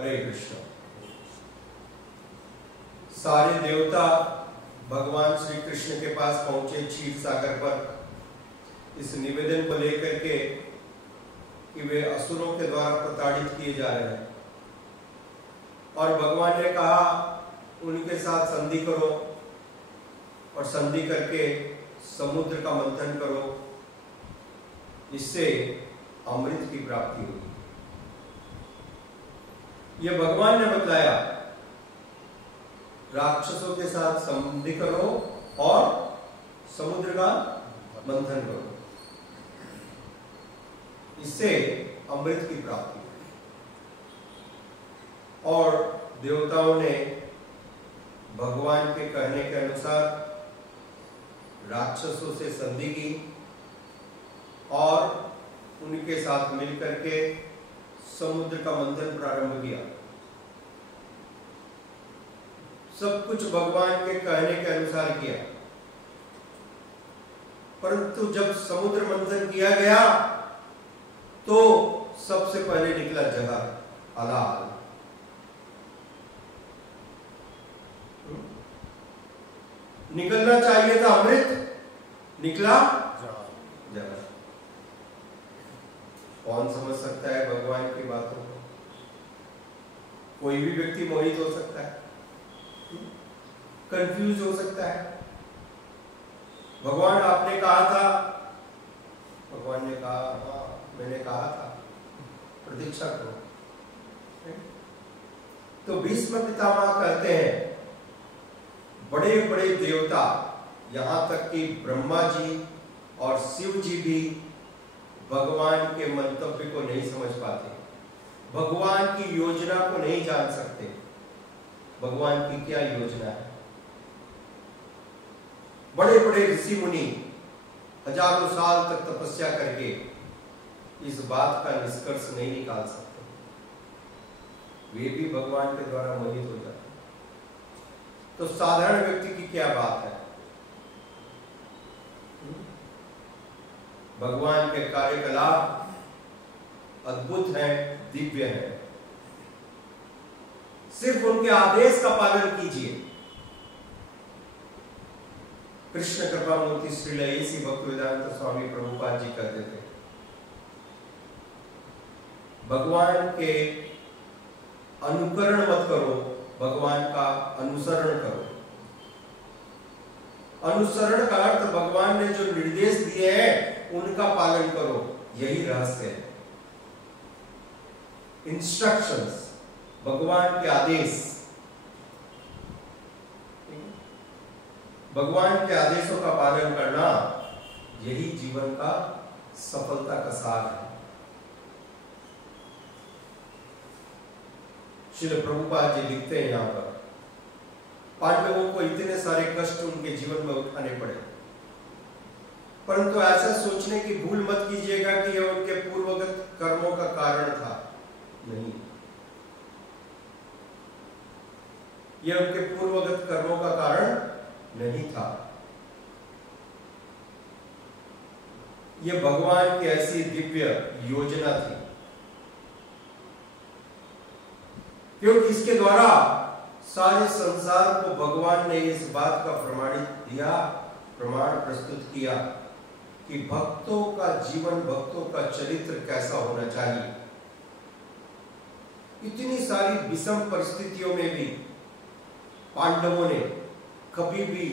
हरे कृष्ण। सारे देवता भगवान श्री कृष्ण के पास पहुंचे क्षीर सागर पर इस निवेदन को लेकर के कि वे असुरों के द्वारा प्रताड़ित किए जा रहे हैं, और भगवान ने कहा उनके साथ संधि करो और संधि करके समुद्र का मंथन करो, इससे अमृत की प्राप्ति होगी। यह भगवान ने बतलाया, राक्षसों के साथ संधि करो और समुद्र का मंथन करो, इससे अमृत की प्राप्ति होगी। और देवताओं ने भगवान के कहने के अनुसार राक्षसों से संधि की और उनके साथ मिलकर के समुद्र का मंथन प्रारंभ किया। सब कुछ भगवान के कहने के अनुसार किया, परंतु जब समुद्र मंथन किया गया तो सबसे पहले निकला जहर, अलाल। निकलना चाहिए था अमृत, निकला जहर। कौन समझ सकता है भगवान की बातों को? कोई भी व्यक्ति मोहित हो सकता है, कंफ्यूज हो सकता है। भगवान आपने कहा था, भगवान ने कहा हाँ मैंने कहा था, प्रतीक्षा करो। तो भीष्म पितामह कहते हैं बड़े बड़े देवता, यहां तक कि ब्रह्मा जी और शिव जी भी भगवान के मंतव्य को नहीं समझ पाते, भगवान की योजना को नहीं जान सकते। भगवान की क्या योजना है? बड़े बड़े ऋषि मुनि हजारों साल तक तपस्या करके इस बात का निष्कर्ष नहीं निकाल सकते, वे भी भगवान के द्वारा मोहित हो जाते। तो साधारण व्यक्ति की क्या बात है? भगवान के कार्यकलाप अद्भुत हैं, दिव्य हैं। सिर्फ उनके आदेश का पालन कीजिए। कृष्ण कृपा मूर्ति श्रील ऐसी भक्तिवेदांत स्वामी प्रभुपाद जी कहते थे, भगवान के अनुकरण मत करो, भगवान का अनुसरण करो। अनुसरण का अर्थ भगवान ने जो निर्देश दिए हैं उनका पालन करो, यही रहस्य है। इंस्ट्रक्शंस, भगवान के आदेश, भगवान के आदेशों का पालन करना, यही जीवन का सफलता का सार है। श्रील प्रभुपाद जी लिखते हैं यहां पर, पांडवों को इतने सारे कष्ट उनके जीवन में उठाने पड़े, परंतु ऐसा सोचने की भूल मत कीजिएगा कि यह उनके पूर्वगत कर्मों का कारण था। नहीं, यह उनके पूर्वगत कर्मों का कारण नहीं था। यह भगवान की ऐसी दिव्य योजना थी, क्योंकि इसके द्वारा सारे संसार को भगवान ने इस बात का प्रमाण प्रस्तुत किया कि भक्तों का जीवन, भक्तों का चरित्र कैसा होना चाहिए। इतनी सारी विषम परिस्थितियों में भी पांडवों ने कभी भी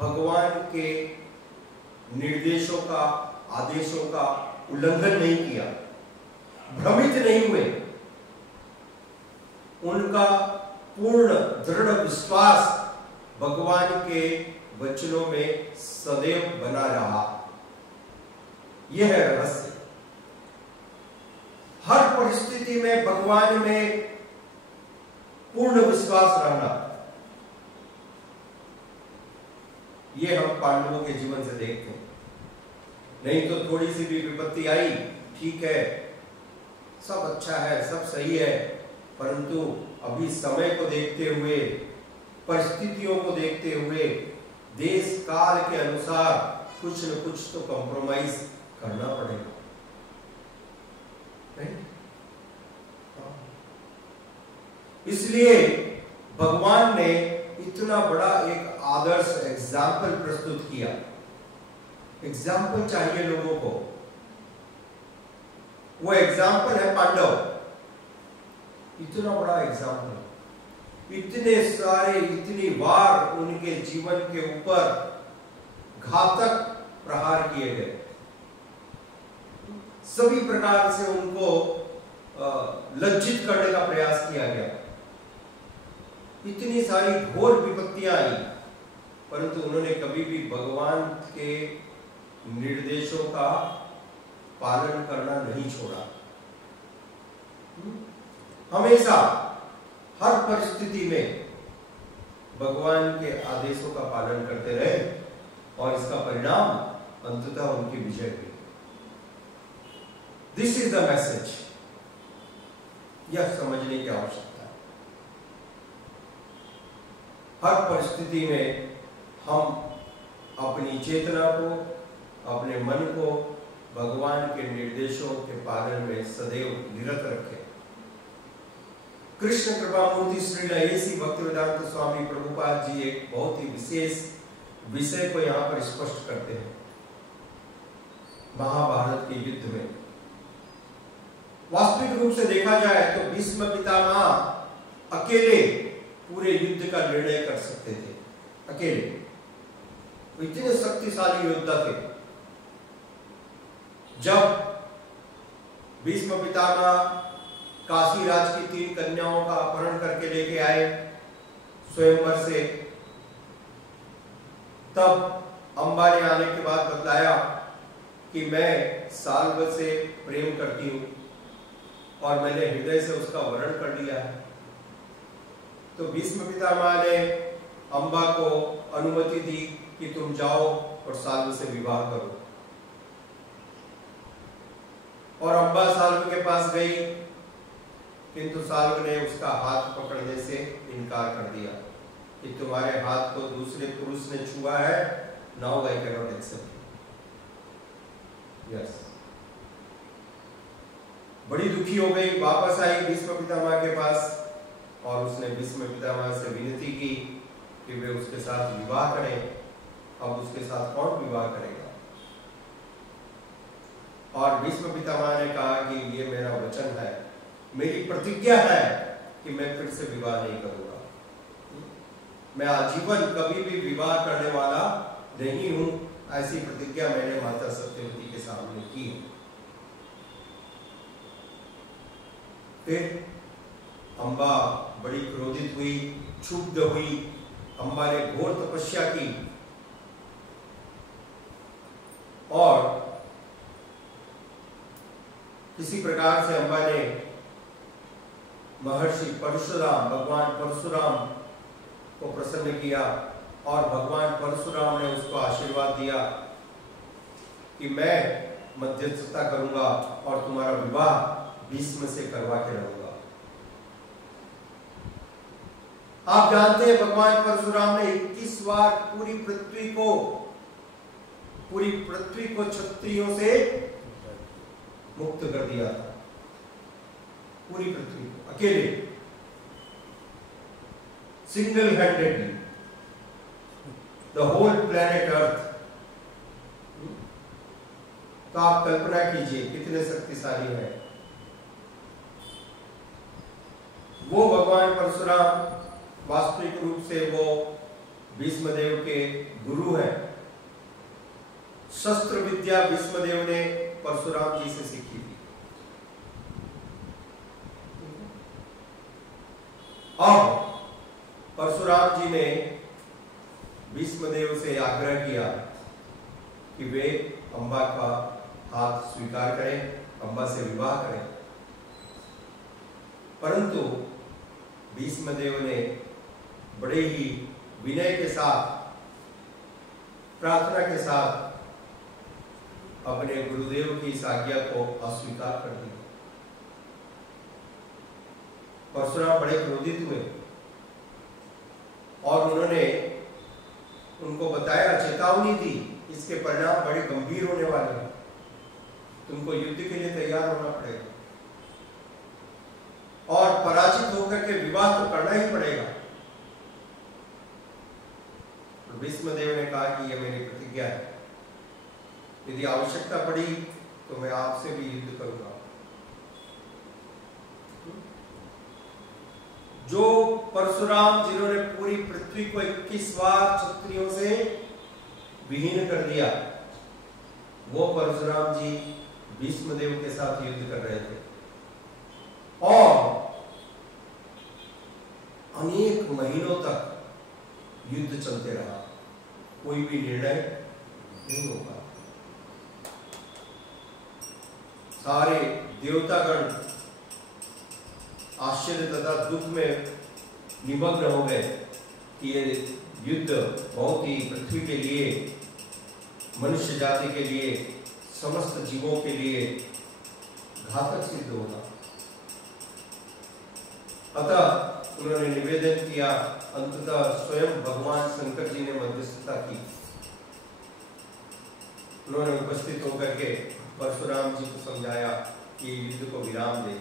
भगवान के निर्देशों का, आदेशों का उल्लंघन नहीं किया, भ्रमित नहीं हुए। उनका पूर्ण दृढ़ विश्वास भगवान के वचनों में सदैव बना रहा। यह है रहस्य। हर परिस्थिति में भगवान में पूर्ण विश्वास रहना, यह हम पांडवों के जीवन से देखते हैं। नहीं तो थोड़ी सी भी विपत्ति आई, ठीक है, सब अच्छा है, सब सही है, परंतु अभी समय को देखते हुए, परिस्थितियों को देखते हुए, देश काल के अनुसार कुछ न कुछ तो कॉम्प्रोमाइज करना पड़ेगा। नहीं? इसलिए भगवान ने इतना बड़ा एक आदर्श एग्जाम्पल प्रस्तुत किया। एग्जाम्पल चाहिए लोगों को, वो एग्जाम्पल है पांडव। इतना बड़ा एग्जाम्पल, इतने सारे, इतनी बार उनके जीवन के ऊपर घातक प्रहार किए गए, सभी प्रकार से उनको लज्जित करने का प्रयास किया गया, इतनी सारी घोर विपत्तियां आई, परंतु उन्होंने कभी भी भगवान के निर्देशों का पालन करना नहीं छोड़ा। हमेशा हर परिस्थिति में भगवान के आदेशों का पालन करते रहे और इसका परिणाम अंततः उनकी विजय हुई। This is the message. यह समझने की आवश्यकता है। हर परिस्थिति में हम अपनी चेतना को, अपने मन को भगवान के निर्देशों के पालन में सदैव निरत रखें। कृष्ण कृपा मूर्ति श्री ऐसी भक्तिवेदांत स्वामी प्रभुपाद जी एक बहुत ही विशेष विषय को यहाँ पर स्पष्ट करते हैं। महाभारत के युद्ध में वास्तविक रूप से देखा जाए तो भीष्म पितामह अकेले पूरे युद्ध का निर्णय कर सकते थे, अकेले। वो इतने शक्तिशाली योद्धा थे। जब भीष्म पितामह काशी राज की 3 कन्याओं का अपहरण करके लेके आए स्वयंवर से, तब अंबा ने आने के बाद बतलाया कि मैं साल्व से प्रेम करती हूं और मैंने हृदय से उसका वर्ण कर लिया है। तो भीष्म पितामह ने अंबा को अनुमति दी कि तुम जाओ और साल्व से विवाह करो। और अंबा साल्व के पास गई, किंतु साल्व ने उसका हाथ पकड़ने से इनकार कर दिया कि तुम्हारे हाथ को दूसरे पुरुष ने छुआ है, now I can not accept. Yes, बड़ी दुखी हो गई, वापस आई भीष्म पितामह के पास और उसने भीष्म पितामह से विनती की कि वे उसके साथ विवाह करें। अब उसके साथ कौन विवाह करेगा? और भीष्म पितामह ने कहा कि ये मेरा वचन है, मेरी प्रतिज्ञा है कि मैं फिर से विवाह नहीं करूंगा। मैं आजीवन कभी भी विवाह करने वाला नहीं हूं, ऐसी प्रतिज्ञा मैंने माता सत्यवती के सामने की। फिर अंबा बड़ी क्रोधित हुई, क्षुब्ध हुई। अंबा ने घोर तपस्या की और किसी प्रकार से अंबा ने महर्षि परशुराम, भगवान परशुराम को प्रसन्न किया और भगवान परशुराम ने उसको आशीर्वाद दिया कि मैं मध्यस्थता करूंगा और तुम्हारा विवाह भीष्म से करवा के रहूंगा। आप जानते हैं भगवान परशुराम ने 21 बार पूरी पृथ्वी को क्षत्रियों से मुक्त कर दिया था। पूरी पृथ्वी को अकेले, single handedly, the whole planet earth. तो आप कल्पना कीजिए कितने शक्तिशाली है वो भगवान परशुराम। वास्तविक रूप से वो भीष्मदेव के गुरु हैं। शस्त्र विद्या भीष्मदेव ने परशुराम जी से सीखी थी। अब परशुराम जी ने भीष्मदेव से आग्रह किया कि वे अंबा का हाथ स्वीकार करें, अंबा से विवाह करें, परंतु भीष्मदेव ने बड़े ही विनय के साथ, प्रार्थना के साथ अपने गुरुदेव की इस आज्ञा को अस्वीकार कर दिया। परशुराम बड़े क्रोधित हुए और उन्होंने उनको बताया, चेतावनी दी, इसके परिणाम बड़े गंभीर होने वाले हैं, तुमको युद्ध के लिए तैयार होना पड़ेगा। और पराजित हो होकर के विवाह तो करना ही पड़ेगा। तो भीष्मदेव ने कहा कि यह मेरी प्रतिज्ञा है, यदि आवश्यकता पड़ी तो मैं आपसे भी युद्ध करूंगा। जो परशुराम जिन्होंने पूरी पृथ्वी को 21 बार क्षत्रियों से विहीन कर दिया, वो परशुराम जी भीष्मदेव के साथ युद्ध कर रहे थे और अनेक महीनों तक युद्ध चलते रहा, कोई भी निर्णय नहीं होगा। सारे देवतागण आश्चर्य तथा दुख में निमग्न हो गए कि ये युद्ध बहुत ही पृथ्वी के लिए, मनुष्य जाति के लिए, समस्त जीवों के लिए घातक सिद्ध होगा। अतः उन्होंने निवेदन किया, अंततः स्वयं भगवान शंकर जी ने मध्यस्थता की। उन्होंने उपस्थित होकर के परशुराम जी को समझाया कि युद्ध को विराम दे,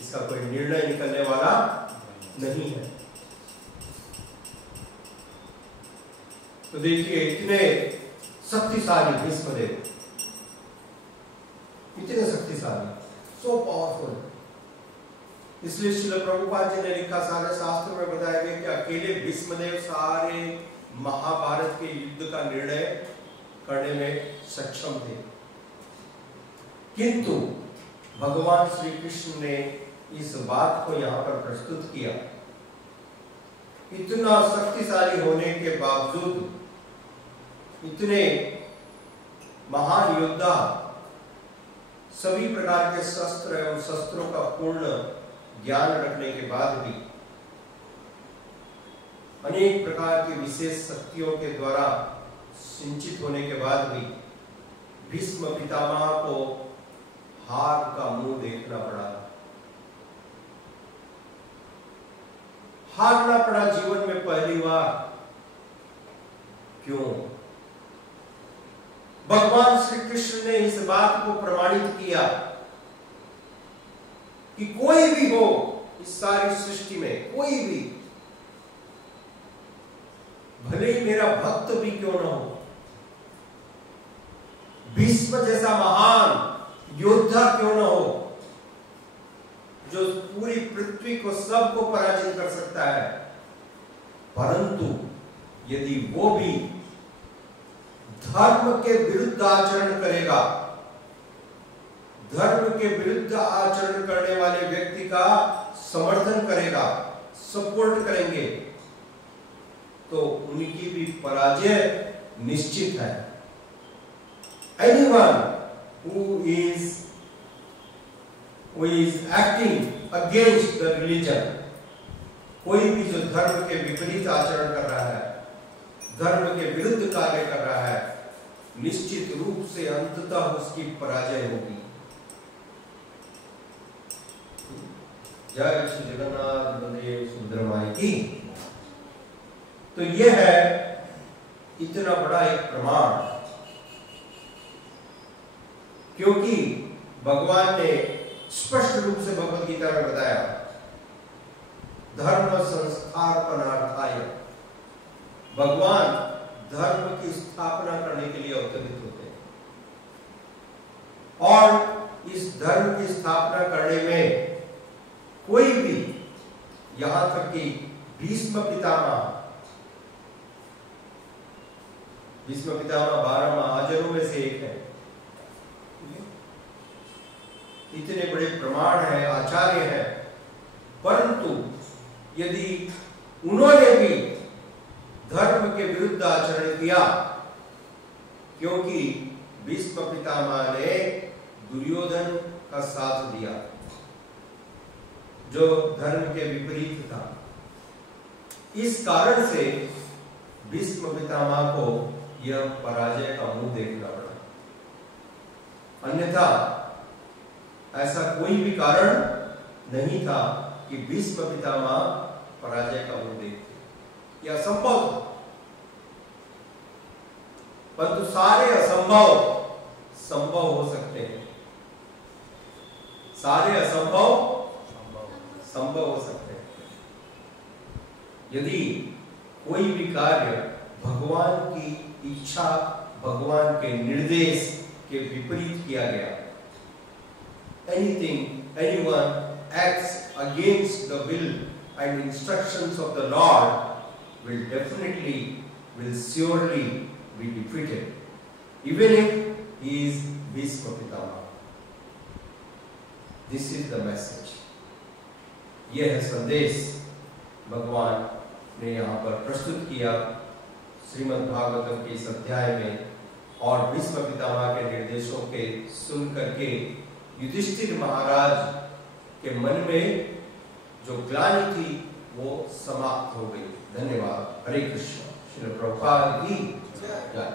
इसका कोई निर्णय निकलने वाला नहीं है। तो देखिए इतने शक्तिशाली भीष्मदेव, इतने शक्तिशाली, सो पावरफुल। इसलिए श्रील प्रभुपाद जी ने लिखा, सारे शास्त्र में बताया गया कि अकेले भीष्मदेव सारे महाभारत के युद्ध का निर्णय करने में सक्षम थे, किंतु भगवान श्री कृष्ण ने इस बात को यहाँ पर प्रस्तुत किया। इतना शक्तिशाली होने के बावजूद, इतने महान योद्धा, सभी प्रकार के शस्त्र एवं शस्त्रों का पूर्ण ज्ञान रखने के बाद भी, अनेक प्रकार की विशेष शक्तियों के द्वारा सिंचित होने के बाद भी भीष्म पितामह को हार का मुंह देखना पड़ा। हारना पड़ा जीवन में पहली बार। क्यों? भगवान श्री कृष्ण ने इस बात को प्रमाणित किया कि कोई भी हो इस सारी सृष्टि में, कोई भी, भले ही मेरा भक्त भी क्यों न हो, भीष्म जैसा महान योद्धा क्यों न हो, जो पूरी पृथ्वी को, सबको पराजित कर सकता है, परंतु यदि वो भी धर्म के विरुद्ध आचरण करेगा, धर्म के विरुद्ध आचरण करने वाले व्यक्ति का समर्थन करेगा, सपोर्ट करेंगे, तो उनकी भी पराजय निश्चित है। Anyone who is acting against the religion, कोई भी जो धर्म के विपरीत आचरण कर रहा है, धर्म के विरुद्ध कार्य कर रहा है, निश्चित रूप से अंततः उसकी पराजय होगी। जय श्री जगन्नाथ बलदेव सुंदर माई की। तो यह है इतना बड़ा एक प्रमाण, क्योंकि भगवान ने स्पष्ट रूप से भगवद गीता में बताया, धर्म संस्थापनार्थाय, भगवान धर्म की स्थापना करने के लिए अवतरित होते हैं, और इस धर्म की स्थापना करने में कोई भी, यहां तक कि भीष्म पितामह 12 महाजनों में से एक है, इतने बड़े प्रमाण हैं, आचार्य हैं, परंतु यदि उन्होंने भी धर्म के विरुद्ध आचरण किया, क्योंकि भीष्म पितामह ने दुर्योधन का साथ दिया जो धर्म के विपरीत था, इस कारण से भीष्म पितामह को यह पराजय का मुंह देखना पड़ा। अन्यथा ऐसा कोई भी कारण नहीं था कि भीष्म पितामह पराजय का मुंह देखते, यह असंभव था। परंतु सारे असंभव संभव हो सकते हैं, सारे असंभव संभव हो सकते हैं। यदि कोई भी कार्य भगवान की इच्छा, भगवान के निर्देश के विपरीत किया गया, anything, anyone acts against the will and instructions of the Lord will definitely, will surely be defeated, even if he is Bhishma Pitama. This is the message. यह है संदेश भगवान ने यहाँ पर प्रस्तुत किया श्रीमद् भागवतम के इस अध्याय में, और भीष्म पितामह के निर्देशों के सुन करके युधिष्ठिर महाराज के मन में जो ग्लानि थी वो समाप्त हो गई। धन्यवाद। हरे कृष्ण। श्रील प्रभुपाद की जय।